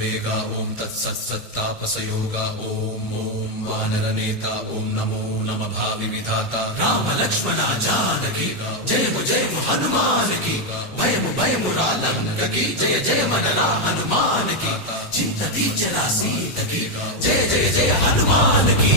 वेगा ओम तत्सत्तापसयोगा ओम ओम वानरनेता ओम नमो नमः भावि विधाता राम लक्ष्मण जानकी जय हनुमान की भयमु रालंक की जय जय मनरा हनुमान की चिंतती चला सीत की जय जय जय हनुमान की।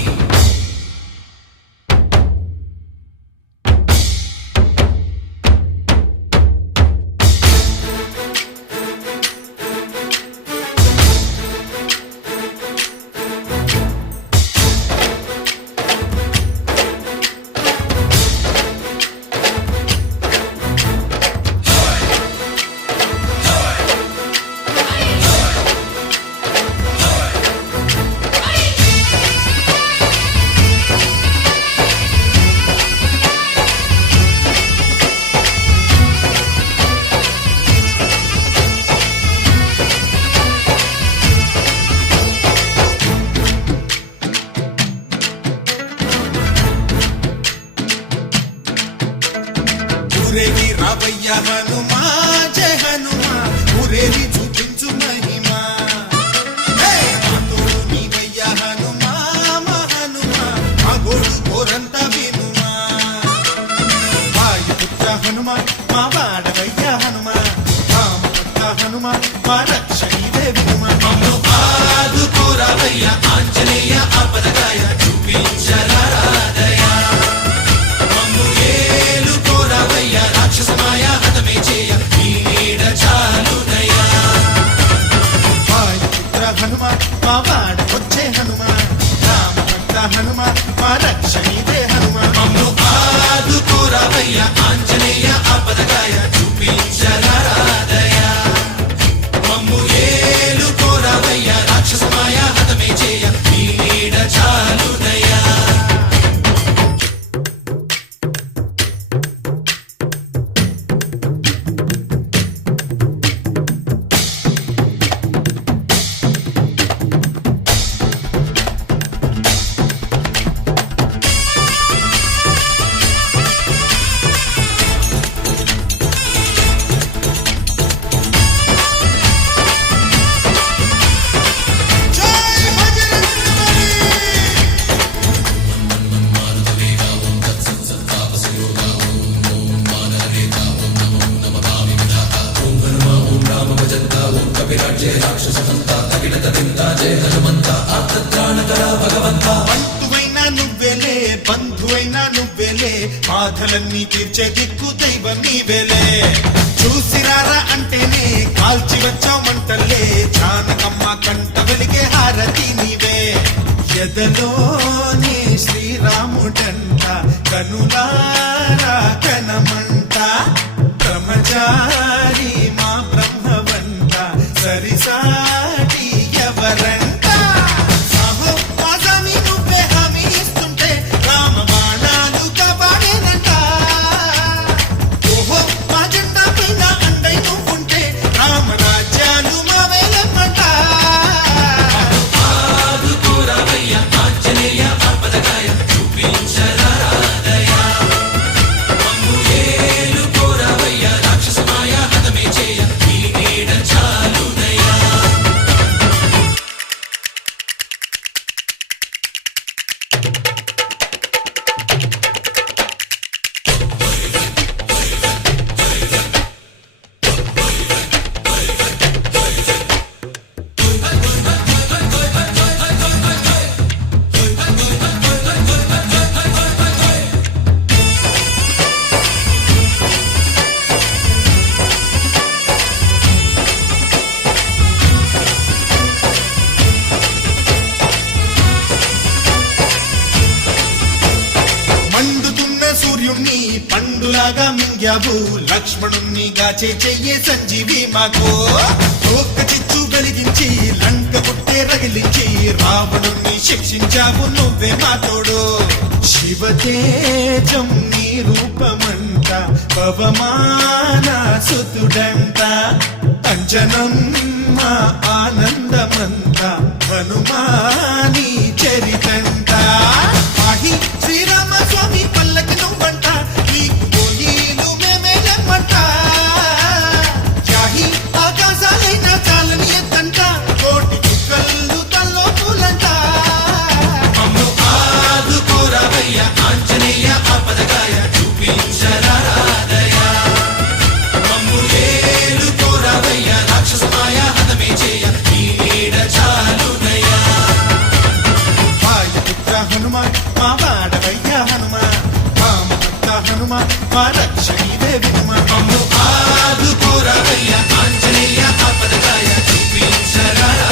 ఊరేగి రావయ్య హనుమా జయ హనుమా ఊరేగి చూపించు మహిమా తోడు నీవయ్య హనుమా మా హనుమా మా గోడు కోరంత వినుమా వాయుపుత్ర హనుమా మా వాడవయ్య హనుమా రామపుత్ర హనుమా మా రక్షణీదే వినుమా మమ్ము ఆదుకోరావయ్య ఆంజనేయ ఆపదగాయ చూపించరాదయ రాక్షసమాయ హతమే చేయ నీ నీడ చాలునయా వాయుపుత్ర హనుమ మా వాడ వచ్చే హనుమ రామభక్త హనుమ మా రక్షణీదే హనుమ మమ్ము ఆదుకోరావయ్య ఆంజనేయ ఆపదగాయ చూపించరాదయ మమ్ము ఏలుకోరావయ్య రాక్షసమాయ హతమే చేయ నీ నీడ చాలునయా। బంధువైనా నువ్వేలే బంధువైనా నువ్వేలే బాధలన్నీ తీర్చే దిక్కు దైవం నీవేలే చూసిరారా అంటేనే కాల్చి వచ్చావు మంటల్లే జానకమ్మ కంట వెలిగే హారతి నీవే ఎదలోనే శ్రీరాముడంట కనులారా కనమంట బ్రహ్మచారి మా బ్రహ్మవంట సరిసాటి ఎవరంట పండులాగా మింగావు లక్ష్మణుణ్ణి గాచే చెయ్యే సంజీవి మాకు ఒక్క చిచ్చు వెలిగించి లంక పుట్టే రగిలించి రావణుణ్ణి శిక్షించావు నువ్వే మాతోడు శివతేజం నీ రూపమంట పవమాన సుతుడంట అంజనం మా ఆనందమంత హనుమాని చరితంట శ్రీరామ స్వామి పల్లకి నువ్వంట నీకు పోయిలు మా వాడవయ్యా హనుమ వామభక్త హనుమ మా రక్ష నీవే వినుమ ఆదుకోరవయ్య ఆంజనేయ ఆపదగాయ చూపించరారా